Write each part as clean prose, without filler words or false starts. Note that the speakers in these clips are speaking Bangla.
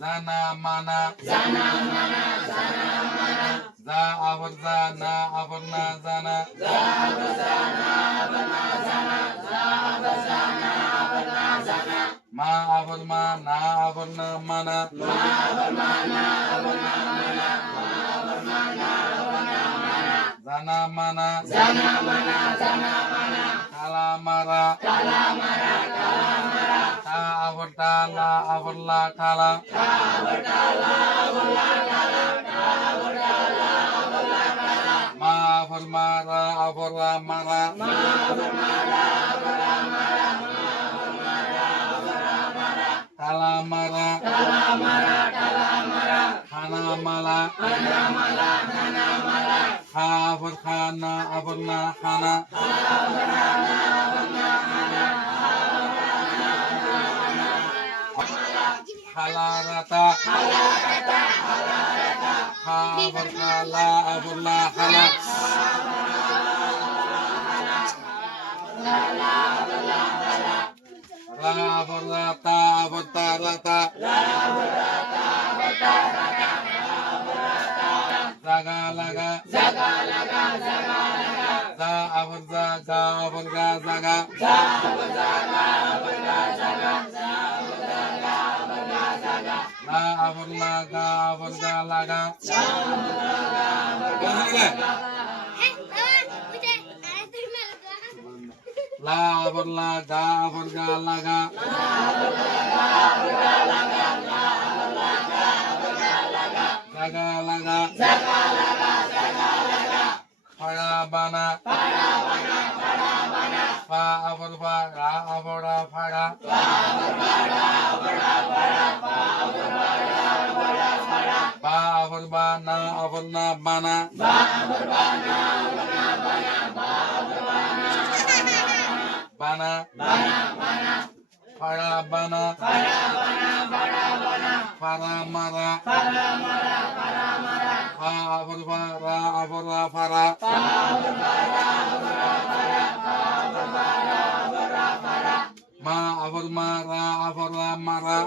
জানা মানা যা আবার যা না আবার না জানা মা আবার মা না আবার না মানা জানা মানা কালা মারা তা আবার তা লা আবার লা কালা মা আবার মারা আবার লা মারা কালা মারা খানা মালা খা আবার খানা আবার না খানা খালা রাতা খা আবার খালা আবার লা খালা লা আবার রাতা আবার তা রাতা জাগা লাগা যা আবার যা গা আবার গা জাগা লা আবার লা গা আবার গা লাগা লা আবার লা গা আবার গা লাগা জাগা লাগা ফাড়া বানা ফা আবার ফা রা আবার রা ফাড়া বা আবার বা না আবার না বানা বানা ফাড়া বানা ফাড়া মারা ফা আবার ফা রা আবার রা ফাড়া মা আবার মা রা আবার রা মারা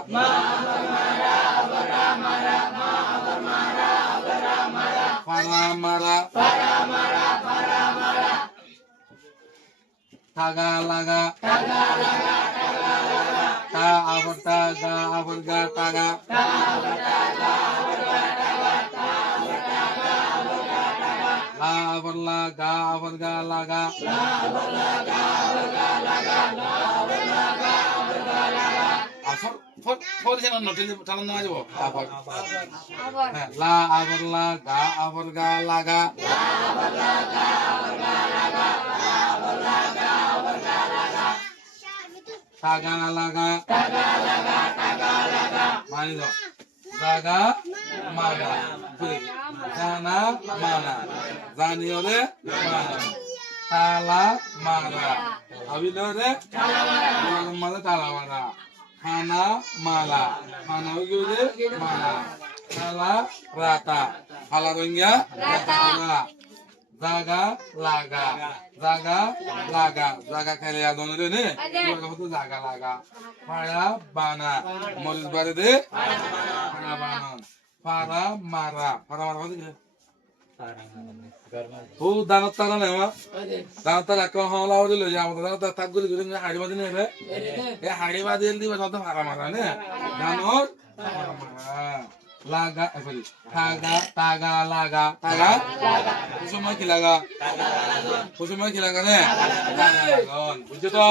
ফাড়া মারা থাগা লাগা তা আবার তা গা আবার গা তাগা লা আবার লা গা আবার গা লাগা লা আবার লা গা আবার গা লাগা তাগা লাগা মানি দাও জাগা মানা জানা মানা জানিও রে মানা তালা মারা আবিল রে মানে তালা মারা খানা মালা খানা রে মানা তালা রাতা ফালা রঙিয়া রাতা জাগা লাগা জাগা খেলে আদন রে নে হতো জাগা লাগা ফাড়া বানা মরিচ বাড়ি দে ফাড়া বানান ফাড়া মারা হতো ও দানত তারা নেই মা দানত তারা কেউ হাওলা হলে লই যা আমাদের দানত তাক গুলি গুলি হাড়ি বাঁধি নেবে এ হাড়ি বাঁধি দিবা যত ফাড়া মারা নে দানত লাগা সরি তাগা লাগা কুসুময় কি লাগা নে বুঝছো তো